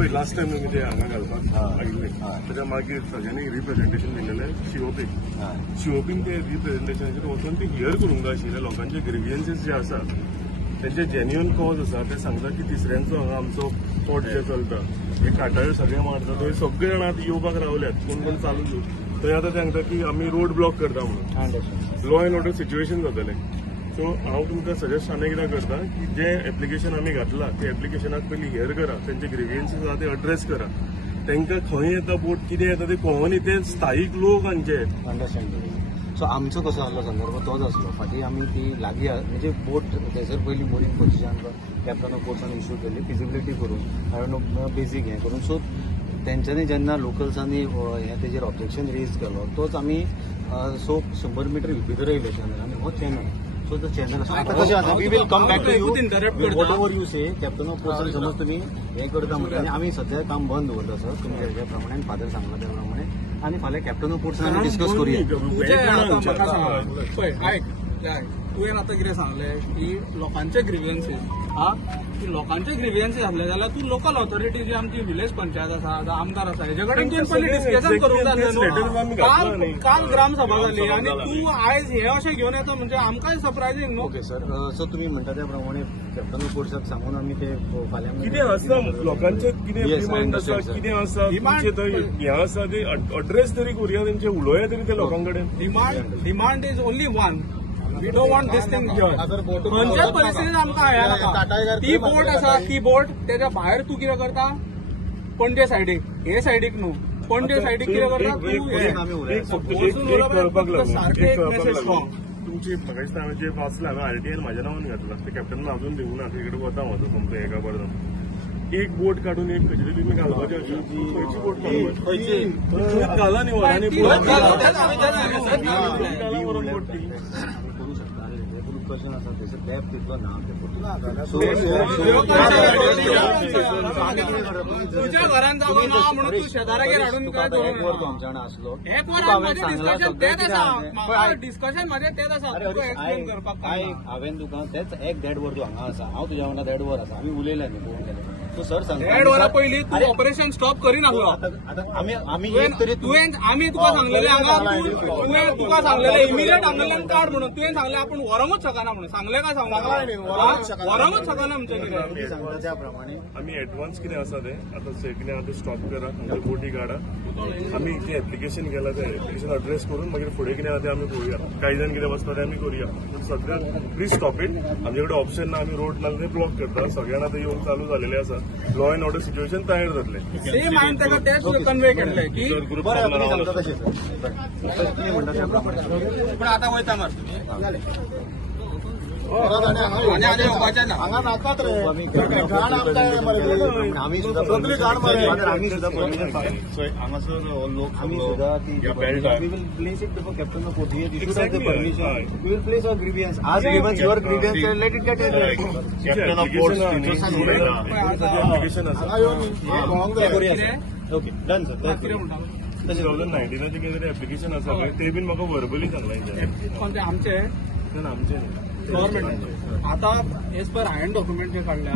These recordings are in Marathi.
पळय लास्ट टायम तुमी ते हांगा घालपाक आयिल्ले ताच्या मागीर सगळ्यांनी रिप्रेझेंटेशन दिल्लेलें शिओपीन ते रिप्रेझेंटेशनाचेर वचून ते हियर करूंक जाय आशिल्ले लोकांचे ग्रिवियन्सीस जे आसा त्यांचे जेन्युअन कॉज आसा ते सांगता की तिसऱ्यांचो हांगा आमचो पोट जे चलता हे काटाळ्यो सगळे मारता थंय सगळे जाण आतां येवपाक रावल्यात कोण कोण चालू थंय आतां ते सांगता की आमी रोड ब्लॉक करता म्हणून लॉ एंड ऑर्डर सिच्युएशन जातलें सो हांव तुमकां सजेस्ट आनी कितें करता की जे एप्लिकेशन आमी घातला ते एप्लिकेशनाक पयलीं हियर करा तेंचे ग्रिवियन्सीस आसा ते अड्रेस करा तांकां खंय येता बोट कितें येता ते कळोनी ते स्थायीक लोक हांचे अंडरस्टँड सो आमचो कसो आसलो संदर्भ तोच आसलो फाटीं आमी ती लागीं म्हणजे बोट थंयसर पयलीं मोरींग करची आमकां कॅप्टन ऑफ पोर्ट्सान इश्यू केली फिजिबिलिटी करून आय डोंट नो बेसीक हें करून सो तेंच्यांनी जेन्ना लोकल्सांनी हें तेजेर ऑब्जेक्शन रेज केलो तोच आमी सो 100 मिटर भितर येयले चॅनल आनी हो चॅनल सो द चॅनल आतां कशें आसा we will come back to you whatever you say captain of पोर्ट्सान समज तुमी हें करता म्हणटा आनी आमी सद्या काम बंद दवरता सर तुमच्या हेज्या प्रमाणे फादर सांगला त्या प्रमाणे आनी फाल्यां कॅप्टन ऑफ पोर्ट्सान आमी डिस्कस करुया पळय आयक तुवें आतां कितें सांगलें की लोकांचे ग्रिवियन्सीस की लोकांचे ग्रिवियन्सीस आसले जाल्यार तूं लोकल ऑथॉरिटी जी आमची विलेज पंचायत आसा आमदार आसा हेजे कडेन तुवें पयलीं डिस्कशन करूंक जाय काल ग्रामसभा जाली आनी तूं आयज हे अशें घेवन येता म्हणजे आमकांय सरप्रायझींग न्हू. ओके सर सो तुमी म्हणटा त्या प्रमाणे कॅप्टन ऑफ पोर्ट्साक सांगून आमी ते फाल्यां कितें आसा लोकांचे कितें डिमांड आसा कितें आसा तुमचे थंय हें आसा ते अड्रेस तरी करुया तेंचे उलोवया तरी ते लोकां कडेन demand is only one we don't want this thing खंयच्याच परिस्थितीत आमकां हें नाका ती बोट आसा ती बोट तेच्या भायर तूं कितें करता पणजे सायडीक हे सायडीक न्हू पणजे सायडीक कितें करता तूं तुमची म्हाका दिसता हांवें जे वाचला हांवें आरटीआयन म्हाज्या नांवान घातला ते कॅप्टन अजून दिवना तिकडे वता म्हाजो कंप्लेन एका परत एक बोट काडून एक खंयची तुमी घालपाची खंयची बोट खंयची घाला न्ही वरांनी बोट ती क्वेश्चन आसा थंयसर गॅप तितलो ना तुज्या घरान जागो ना म्हणून तूं शेजारागेर हाडून काय आमच्यान आसलो डिस्कशन म्हाजें तेच आसा तुका एक्सप्लेन करपाक हांवें तुका तेच एक देड वर तूं हांगा आसा हांव तुज्या वांगडा देड वर आसा आमी उलयल्या न्ही पळोवंक गेले सो सर सांग देड वरां पयलीं तूं ऑपरेशन स्टॉप करिनासलो आमी एक तरी आमी तुका सांगलेलें हांगा तुवें तुका सांगलेलें इमिडिएट आमगेल्यान काड म्हणून तुवें सांगलें आपूण व्हरोंकूच शकना म्हणून सांगलें काय सांगूंक व्हरोंकूच शकना म्हणजे कितें सांगता त्या प्रमाणे आमी एडवान्स कितें आसा तें आतां कितें आतां स्टॉप करा खंयच्या बोटी काडा आमी जें एप्लिकेशन केलां तें एप्लिकेशन अड्रेस करून मागीर फुडें कितें आसा तें आमी पळोवया कांय जाण कितें वचता तें आमी करुया पूण सद्याक प्लीज स्टॉप इट आमचे कडेन ऑप्शन ना आमी रोड नाजाल्यार ते ब्लॉक करता सगळ्यांना आतां येवंक चालू जालेलें आसा लॉ एंड ऑर्डर सिच्युएशन तयार जातलें सेम हांवें ताका तेच कन्वे केल्लें की तुमी म्हणटा त्या प्रमाणे पूण आतां वयता मार हांगा नाकात रे आमी सुद्दां लोक आमी सुद्दां we will place it before captain of port he issued of the permission we will place our grievance आज grievance your grievance let it get captain of port application आसा ओके डन सर 2019 कितें एप्लिकेशन आसा पळय ते बीन म्हाका वर्बली सांगलां आमचे गव्हर्मेंटाचे आतां एज पर हायन डॉक्युमेंट जे काडल्या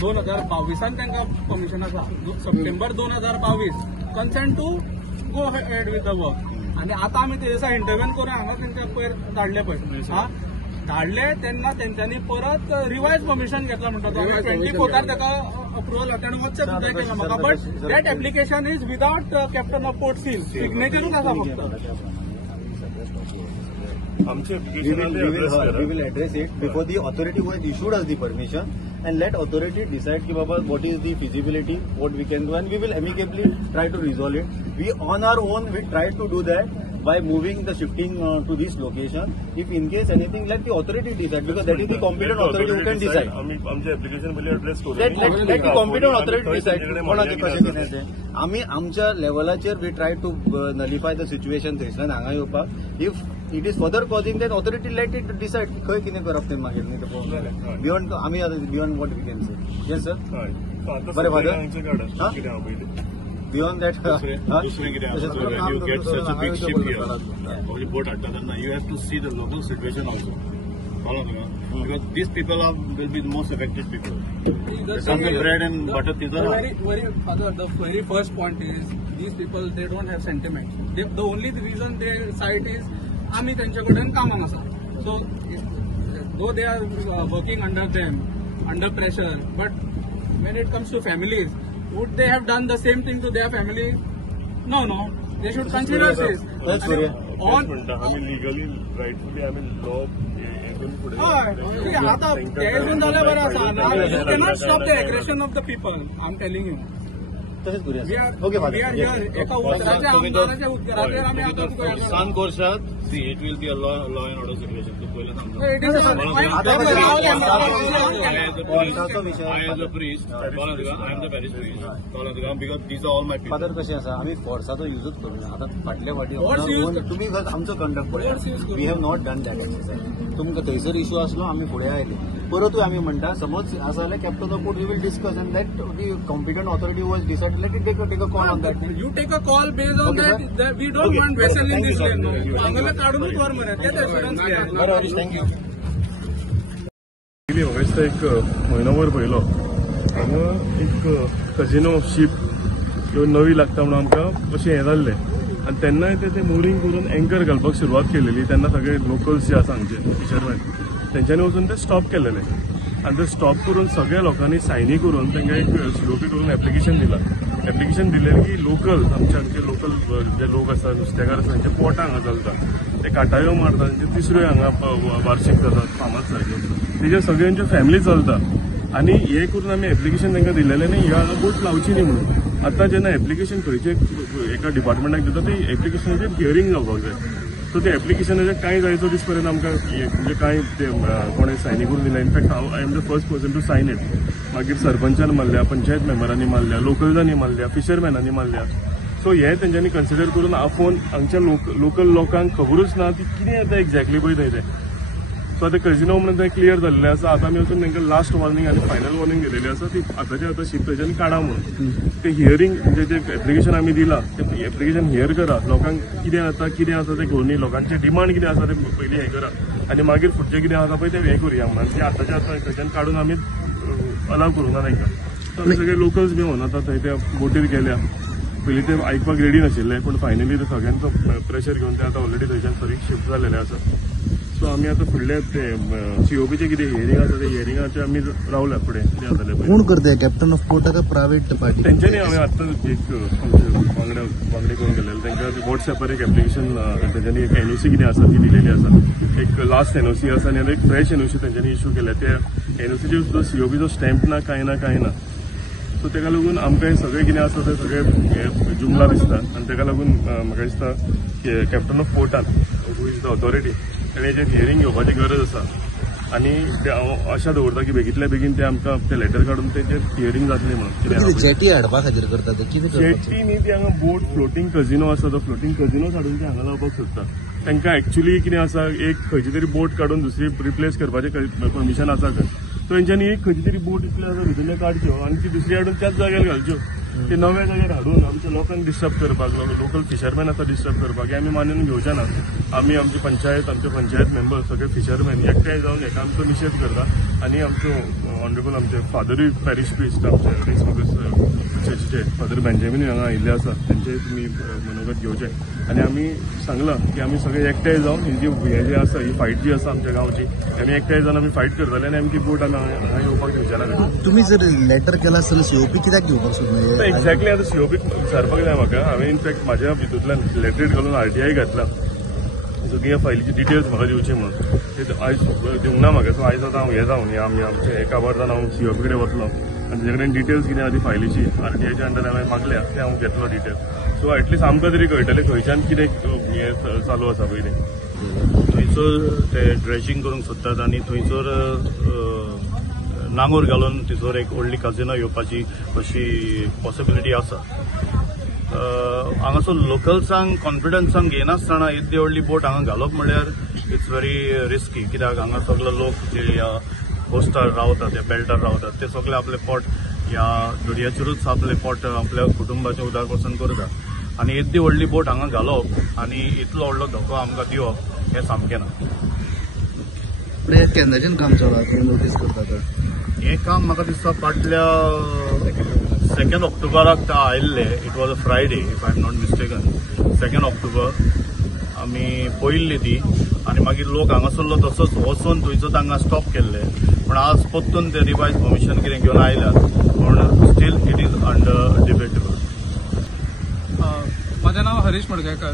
2022 तांकां परमिशन आसा September 2022 consent to go ahead with the work आनी आतां आमी ते दिसा इंटरव्यू करून हांगा तेंच्या पयर धाडले पळय धाडले तेन्ना तेंच्यांनी परत रिवायज परमिशन घेतला म्हणटा तो 24 ताका अप्रुवल आनी वॉट्सएप सुद्दां केला म्हाका but that application is without captain of port seal सिग्नेचरूच आसा फक्त we will address it before the authority who has issued us the permission and let authority decide ki baba what is the feasibility, what we can do, and we will amicably try to resolve it. We on our own we try to do that by moving the shifting to this location. If in case anything, let the authority decide because that is the competent authority who can decide. आमचे एप्लिकेशन पयलीं अड्रेस करू let the competent authority decide कोणाचें कशें कितें तें आमी आमच्या लेवलाचेर we try to nullify the situation थंयसर हांगा येवपाक if it is further causing that authority let it decide खंय कितें करप तें मागीर न्ही तें बियॉन्ड आमी beyond what we can say yes sir बरें फादर beyond that दुसरें कितें आसा you get such a big ship here or the boat हाडटा तेन्ना you have to see the local situation also कळ्ळें तुका Because these people will be the most affected people. The Some thing is, bread and butter, these the are the very first point is these people they don't have sentiment. The only reason they cite is आम्ही त्यांच्याकडून कामाक आसा. So though they are working under them, under pressure, but when it comes to families, would they have done the same thing to their family? No. They should consider this. That's very आम्ही लिगली राईटफुली आम्ही लॉ आता त्यातून झालं बरं असा you cannot stop the aggression of the people I am telling you तसेच करूया ओके एका उत्तराच्या आमदाराच्या उत्तराचेर आम्ही आता San कोर्सात see it will be a law and order situation. तो पहिला सांगतो. I as a priest, I am the parish priest. Because these are all my people. Father कशें आसा आमी फोर्साचो युजूच करूना आतां फाटल्या फाटी Force use तुमी आमचो कंडक्ट Force use पळया करू. We have not done that exercise तुमकां थंयसर इशू आसलो आमी फुडें आयले परतूय आमी म्हणटा समज आसा जाल्यार captain of court we will discuss and that the competent authority was decide let it take a call on that You take a call based on that. We don't want vessel in this lane. आम्हाला काढूनच वर मरे त्यात एव्हिडन्स घ्या. थँक्यू म्हाका दिसता एक म्हयनोभर पयलो हांगा एक कजिनो शीप ह्यो नवी लागता म्हणून आमकां अशें हें जाल्लें आनी तेन्नाय ते मोरींग करून एंकर घालपाक सुरवात केलेली तेन्ना सगळे लोकल्स जे आसा हांगचे फिशरमॅन तेंच्यांनी वचून ते स्टॉप केलेले आनी ते स्टॉप करून सगळ्या लोकांनी सायनी करून तांकां एक सीओपी करून एप्लिकेशन दिलां एप्लिकेशन दिलें की लोकल आमचे लोकल जे लोक आसा नुस्तेकार आसा तांच्या पोटां हांगा चलता ते काटायो मारता तांचे तिसऱ्यो हांगा वार्षिक जातात फामाद सारक्यो तेजे सगळ्यांच्यो फॅमिली चलता आनी हें करून आमी एप्लिकेशन तांकां दिलेलें न्ही ह्यो हांगा बोट लावची न्ही म्हणून आतां जेन्ना एप्लिकेशन खंयचे एका डिपार्टमेंटाक दिता ते एप्लिकेशनाचेर हियरींग जावपाक जाय सो ते एप्लिकेशनाचेर कांय जायचो दीस पर्यंत आमकां म्हणजे कांय ते कोणें सायनी करून दिलें इनफॅक्ट हांव I am the first person to sign it मागीर सरपंचान मारल्या पंचायत मेंबरांनी मारल्या लोकल्सांनी मारल्या फिशरमॅनांनी मारल्या सो हे तेंच्यांनी कन्सिडर करून आफोन हांगच्या लोकल लोकांक खबरूच ना ती कितें येता एक्झॅक्टली पळय थंय तें सो आतां कजिनो म्हणून थंय क्लियर जाल्लें आसा आतां आमी वचून तांकां लास्ट वॉर्निंग आनी फायनल वॉर्निंग दिलेली आसा ती आतांच्या आतां शीप थंयच्यान काडा म्हणून ते हियरींग म्हणजे जे एप्लिकेशन आमी दिलां ते एप्लिकेशन हियर करा लोकांक कितें आसा ते घेवन लोकांचे डिमांड कितें आसा ते पयलीं हें करा आनी मागीर फुडचें कितें आसा पळय तें हें करुया म्हणून ते आतांच्या आतां थंयच्यान काडून आमी अलाव करूं ना तांकां सो आमी सगळे लोकल्स घेवन आतां थंय त्या बोटीर गेल्या पयलीं ते आयकपाक रेडी नाशिल्ले पूण फायनली ते सगळ्यांचो प्रेशर घेवन ते आतां ऑलरेडी थंयच्यान सगळी शिफ्ट जाल्लेले आसा सो आमी आतां फुडले ते सीओपीचे कितें हियरींग आसा ते हियरिंगाचे आमी रावल्या फुडें कितें जातलें पळय कोण करते कॅप्टन ऑफ कोर्टा का प्रायव्हेट पार्टी तेंच्यांनी हांवें आतां एक आमचे वांगडे करून गेलेले तांकां वॉट्सॅपार एक एप्लिकेशन तेंच्यांनी एक एनओसी कितें आसा ती दिलेली आसा एक लास्ट एनओसी आसा आनी एक फ्रेश एनओसी तेंच्यांनी इशू केल्या त्या एनओसीचेर सुद्दां सीओपीचो स्टॅम्प ना कांय ना सो ताका लागून आमकां हें सगळें कितें आसा तें सगळें जुमला दिसता आनी ताका लागून म्हाका दिसता की कॅप्टन ऑफ कोर्टान हू इज द ऑथॉरिटी ताणें हेजेर हियरींग घेवपाची गरज आसा आनी ते हांव आशा दवरता की बेगींतल्या बेगीन ते आमकां ते लेटर काडून तेजेर हियरींग जातली म्हणून जेटी हाडपा खातीर करता ते कितें जेटी न्ही ती हांगा बोट फ्लोटींग कजिनो आसा तो फ्लोटींग कजिनो हाडून ते हांगा लावपाक सोदता तांकां एक्चुली कितें आसा एक खंयची तरी बोट काडून दुसरी रिप्लेस करपाचें परमिशन आसा खंय सो तेंच्यांनी एक खंयची तरी बोट इतले आसा भितरले काडच्यो आनी ती दुसरी हाडून त्याच जाग्यार घालच्यो ते नव्या जाग्यार हाडून आमच्या लोकांक डिस्टर्ब करपाक लोकल फिशरमॅन आसा डिस्टर्ब करपाक हे आमी मानून घेवचे ना आमी आमचे पंचायत मेंबर सगळे फिशरमॅन एकठांय जावन हेका आमचो निशेध करता आनी आमचो ऑनरेबल आमचे फादरूय पॅरिश प्रिस्ट आमचे चर्चीचे फादर बेंजामीन हांगा आयिल्ले आसा तेंचेय तुमी मनोगत घेवचे आनी आमी सांगलां की आमी सगळे एकठांय जावन ही जी हे जे आसा ही फायट जी आसा आमच्या गांवची आमी एकठांय जावन आमी फायट करताले आनी आमी ती बोट हांगा येवपाक दिवचे ना तुम्ही जर लेटर केला आसतना सीओपी कित्याक घेवपाक सोदले एक्झॅक्टली आता सीओपी विचारपाक जाय म्हाका हांवें इनफॅक्ट म्हाज्या हितूंतल्यान लेटरेट घालून आरटीआय घातला सगळी ह्या फायलीची डिटेल्स म्हाका दिवचे म्हणून ते आयज दिवंक ना म्हाका सो आयज आतां हांव हें जावन आमी आमचे एका वरान हांव सीओपी कडेन वतलो आनी तेजे कडेन डिटेल्स कितें आहा ती फायलीची आरटीआयच्या अंडर हांवें मागल्या ते हांव घेतलो डिटेल्स सो एटलीस्ट आमकां तरी कळटलें खंयच्यान कितें हें चालू आसा पयलीं थंयसर ते ड्रेसिंग करूंक सोदतात आनी थंयसर नांगोर घालून थंयसर एक व्हडली कजिनो येवपाची अशी पॉसिबिलिटी आसा हांगासर लोकल्सांक कॉन्फिडन्सान घेयनासतना इतली व्हडली बोट हांगा घालप म्हळ्यार इट्स व्हेरी रिस्की कित्याक हांगा सगळे लोक जे कोस्टार रावतात ते बेल्टार रावतात ते सगळे आपले पोट ह्या दर्याचेरूच आपले पोट आपल्या कुटुंबाचें उदारपासून करतात आनी इतली व्हडली बोट हांगा घालप आनी इतलो व्हडलो धोको आमकां दिवप हें सामकें ना पण हे केन्नाच्यान काम चालू आहा तुम्ही नोटीस करता तर? हे काम म्हाका दिसता फाटल्या 2 ऑक्टोबराक आयिल्ले. It was a Friday if I am not mistaken. 2 October आमी पळयल्ली ती आनी मागीर लोक हांगासरलो तसोच वचून थंयचो तांकां स्टॉप केल्ले. पण आज परतून ते रिवायज परमिशन कितें घेवन आयल्यात पूण still it is under debatable. माझे नाव हरीश मडगेकर.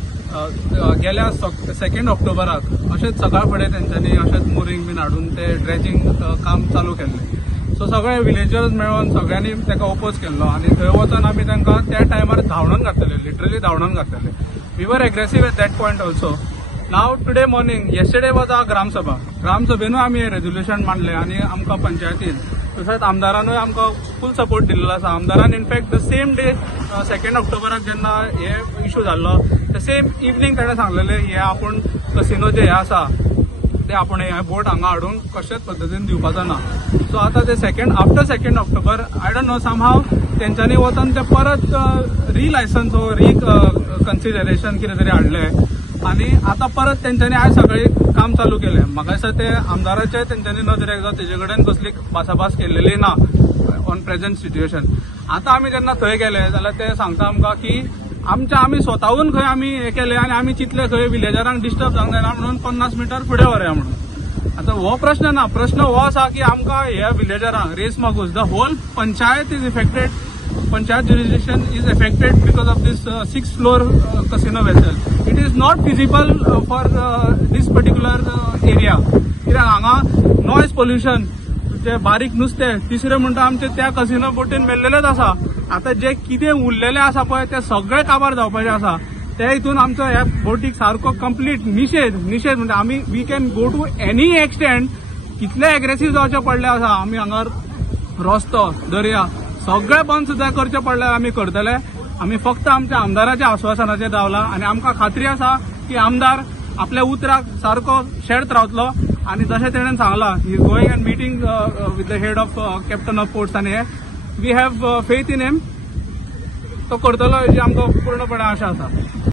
गेल्या 2 ऑक्टोबराक अशेंच सकाळ फुडें तेंच्यांनी अशेंच मोरींग बीन हाडून ते ड्रेजिंग काम चालू केल्लें. सो सगळे विलेजर्स मेळून सगळ्यांनी ताका ओपोज केल्लो आनी थंय वचून आमी तांकां त्या टायमार धांवडावन घातलेले, लिटरली धांवडावन घातलेले. We were aggressive at that point also. Now today morning yesterday was a ग्रामसभेनूय आमी रेझोल्युशन मांडलें आनी आमकां पंचायतीन तशेंच आमदारानूय आमकां फूल सपोर्ट दिल्लो आसा. आमदारान इनफॅक्ट द सेम डे 2 ऑक्टोबराक जेन्ना हे इश्यू जाल्लो ते सेम इवनिंग ताणें सांगलेलें हे आपूण कसिनो जे हे आसा ते आपूण हे बोट हांगा हाडून कशेच पद्दतीन दिवपाचो ना. सो आतां ते after 2 October I don't know somehow तेंच्यांनी वचून ते परत रिलायसन्स री कन्सिडरेशन कितें तरी हाडलें आनी आतां परत तेंच्यांनी आयज सकाळीं काम चालू केलें. म्हाका दिसता ते आमदाराचे तेंच्यांनी नदरेक जावं तेजे कडेन कसली भासाभास केल्लेली ना ऑन प्रेझेंट सिच्युएशन. आतां आमी जेन्ना थंय गेले जाल्यार ते सांगता आमकां की आमी स्वताहून खंय आमी हे केले आनी आमी चिंतले खंय विलेजरांक डिस्टर्ब जावंक जायना म्हणून 50 मिटर फुडें व्हरया म्हणून. आतां हो प्रश्न ना. प्रश्न हो आसा की आमकां ह्या विलेजरांक रेस मागूस the whole panchayat is affected. Panchayat jurisdiction is affected because of this 6th floor casino vessel. It is not feasible for this particular area. कित्याक हांगा नॉयज पोल्युशन जे बारीक नुस्ते तिसरे म्हणटा आमचे त्या कसिनो बोटीन मेल्लेलेच आसा. आतां जे कितें उरलेले आसा पळय ते सगळे काबार जावपाचे आसा. ते हितून आमचो ह्या बोटीक सारको कंप्लीट निषेध म्हणजे आमी we can go to any extent. कितले एग्रेसिव्ह जावचे पडले आसा. आमी हांगा रस्तो दर्या सगळे बंद सुद्धा करचे पडले आमी करतले. आमी फक्त आमच्या आमदाराच्या आश्वासनाचेर रावला आनी आमकां खात्री आसा की आमदार आपल्या उतराक सारको शेर्त रावतलो आनी जशें तेणेन सांगलां he is going and meeting with the head of captain of ports आनी हे we have faith in him. तो करतलो हेजी आमकां पूर्णपणे आशा आसा.